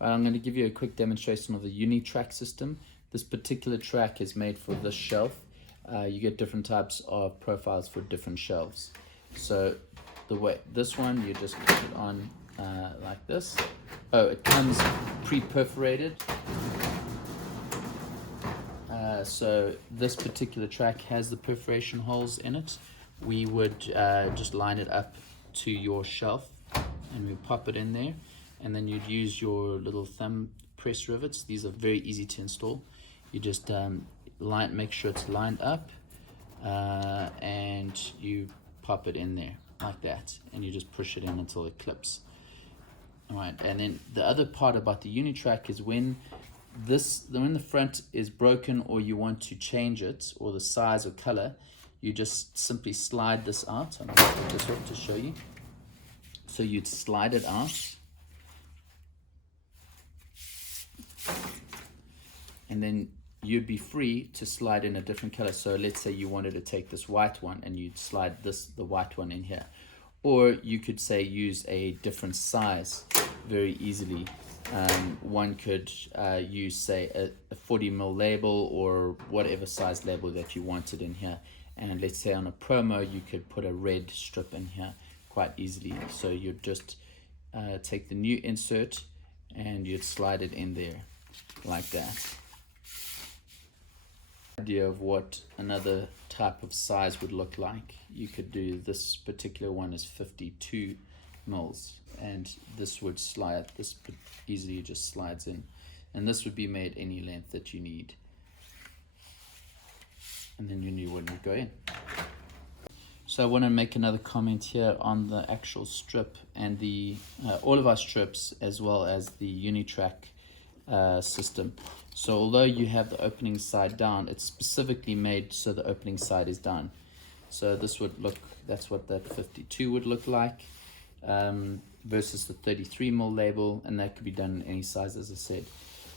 I'm going to give you a quick demonstration of the Unitrack system. This particular track is made for this shelf. You get different types of profiles for different shelves. So the way this one, you just put it on like this. Oh, it comes pre-perforated. So this particular track has the perforation holes in it. We would just line it up to your shelf and we pop it in there, and then you'd use your little thumb press rivets. These are very easy to install. You just make sure it's lined up and you pop it in there like that, and you just push it in until it clips. All right, and then the other part about the Unitrack is when the front is broken or you want to change it or the size or color, you just simply slide this out. I'm going to put this off to show you. So you'd slide it out, and then you'd be free to slide in a different color. So let's say you wanted to take this white one and you'd slide the white one in here, or you could say use a different size very easily. One could use say a 40 ml label or whatever size label that you wanted in here, and let's say on a promo you could put a red strip in here quite easily. So you'd just take the new insert and you'd slide it in there like that. Idea of what another type of size would look like. You could do, this particular one is 52 mils, and this would slide, this easily just slides in, and this would be made any length that you need, and then your new one would go in. So I want to make another comment here on the actual strip and the all of our strips as well as the Unitrack system. So although you have the opening side down, it's specifically made so the opening side is down. So this would look, that's what that 52 would look like versus the 33 mil label, and that could be done in any size, as I said.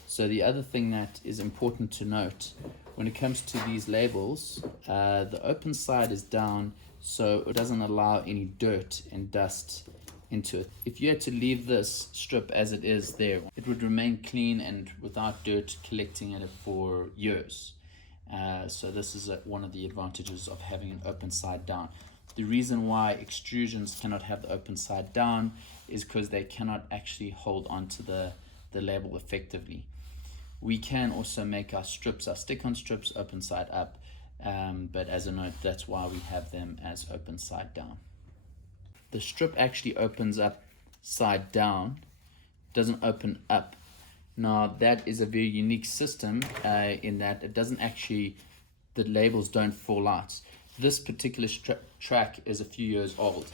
So the other thing that is important to note when it comes to these labels, the open side is down so it doesn't allow any dirt and dust into it. If you had to leave this strip as it is there, it would remain clean and without dirt collecting in it for years. So this is one of the advantages of having an open side down. The reason why extrusions cannot have the open side down is because they cannot actually hold onto the label effectively. We can also make our strips, our stick-on strips, open side up, but as a note, that's why we have them as open side down. The strip actually opens up side down, doesn't open up. Now that is a very unique system in that it doesn't actually, the labels don't fall out. This particular track is a few years old,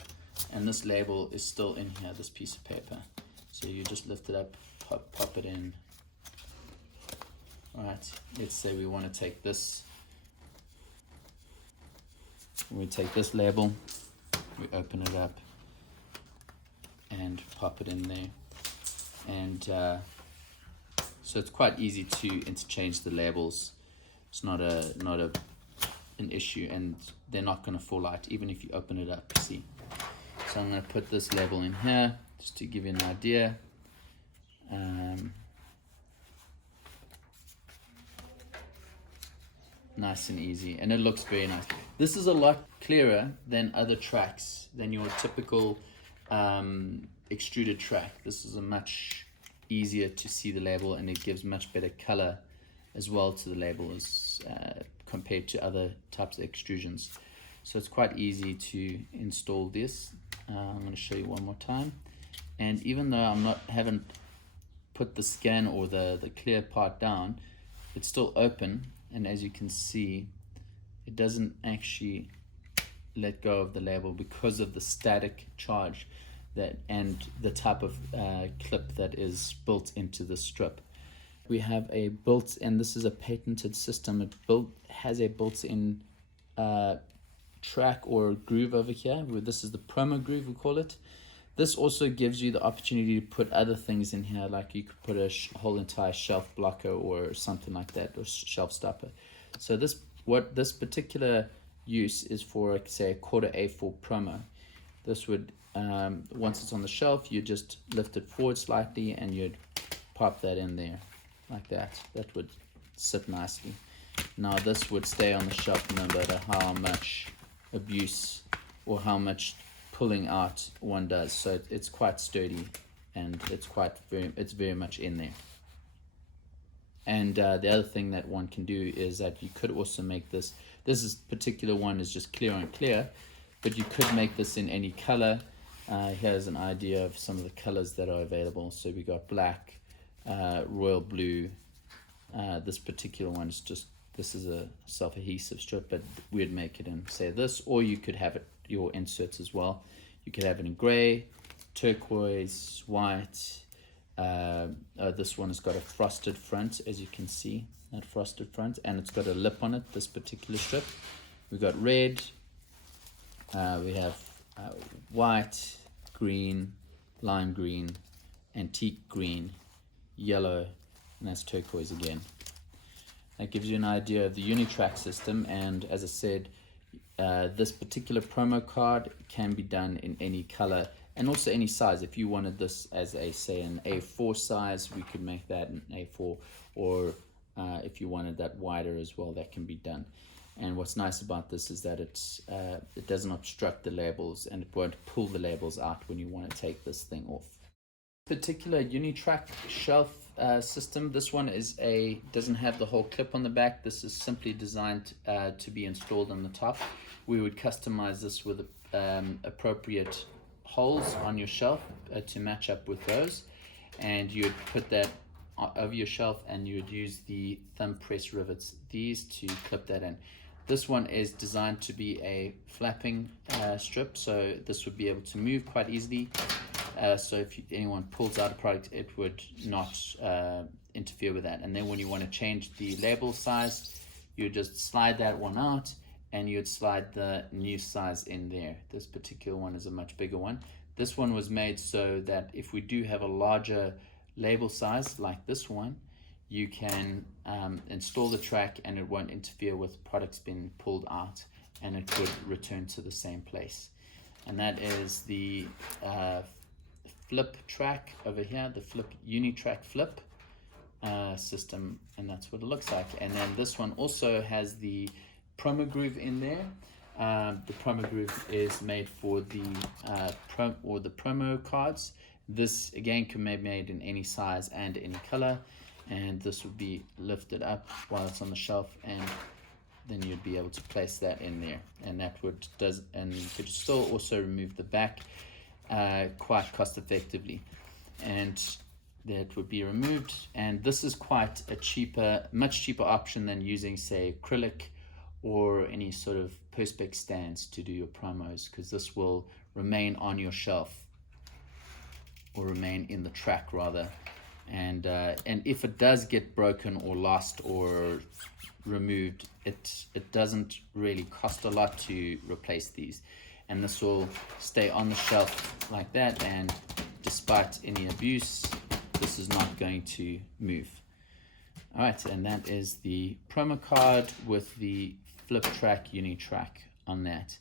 and this label is still in here, this piece of paper. So you just lift it up, pop it in. All right, let's say we want to take this. We take this label, we open it up and pop it in there, and so it's quite easy to interchange the labels. It's not an issue, and they're not going to fall out even if you open it up, see. So I'm going to put this label in here just to give you an idea. Nice and easy, and it looks very nice. This is a lot clearer than other tracks, than your typical extruded track. This is a much easier to see the label, and it gives much better color as well to the label as compared to other types of extrusions. So it's quite easy to install this. I'm going to show you one more time, and even though haven't put the scan or the clear part down, it's still open. And as you can see, it doesn't actually let go of the label because of the static charge and the type of clip that is built into the strip. We have and this is a patented system. It has a built-in track or groove over here. This is the promo groove, we call it. This also gives you the opportunity to put other things in here, like you could put a whole entire shelf blocker or something like that, or shelf stopper. So this particular use is for, say, a quarter A4 promo. This would, once it's on the shelf, you just lift it forward slightly and you'd pop that in there like that. That would sit nicely. Now this would stay on the shelf no matter how much abuse or how much pulling out one does. So it's quite sturdy, and it's very much in there. And the other thing that one can do is that you could also make this particular one is just clear on clear, but you could make this in any color. Here's an idea of some of the colors that are available. So we got black, royal blue. This particular one is this is a self-adhesive strip, but we'd make it in, say, this, or you could have it, your inserts as well. You could have it in gray, turquoise, white. This one has got a frosted front, as you can see, that frosted front, and it's got a lip on it, this particular strip. We've got red, we have white, green, lime green, antique green, yellow, and that's turquoise again. That gives you an idea of the Unitrack system, and as I said, this particular promo card can be done in any color and also any size. If you wanted this as say an A4 size, we could make that an A4, or if you wanted that wider as well, that can be done. And what's nice about this is that it doesn't obstruct the labels, and it won't pull the labels out when you want to take this thing off. Particular Unitrack shelf system, this one doesn't have the whole clip on the back. This is simply designed to be installed on the top. We would customize this with appropriate holes on your shelf to match up with those, and you would put that over your shelf, and you would use the thumb press rivets, these, to clip that in. This one is designed to be a flapping strip, so this would be able to move quite easily. So if anyone pulls out a product, it would not interfere with that. And then when you want to change the label size, you just slide that one out, and you'd slide the new size in there. This particular one is a much bigger one. This one was made so that if we do have a larger label size like this one, you can install the track, and it won't interfere with products being pulled out, and it could return to the same place. And that is the flip track over here, the Unitrack flip system, and that's what it looks like. And then this one also has the promo groove in there. The promo groove is made for the promo cards. This again can be made in any size and any color, and this would be lifted up while it's on the shelf, and then you'd be able to place that in there, and and you could still also remove the back quite cost effectively, and that would be removed. And this is quite a much cheaper option than using, say, acrylic or any sort of perspex stands to do your promos, because this will remain on your shelf, or remain in the track rather, and if it does get broken or lost or removed, it doesn't really cost a lot to replace these, and this will stay on the shelf like that, and despite any abuse, this is not going to move. All right, and that is the promo card with the flip track Unitrack on that.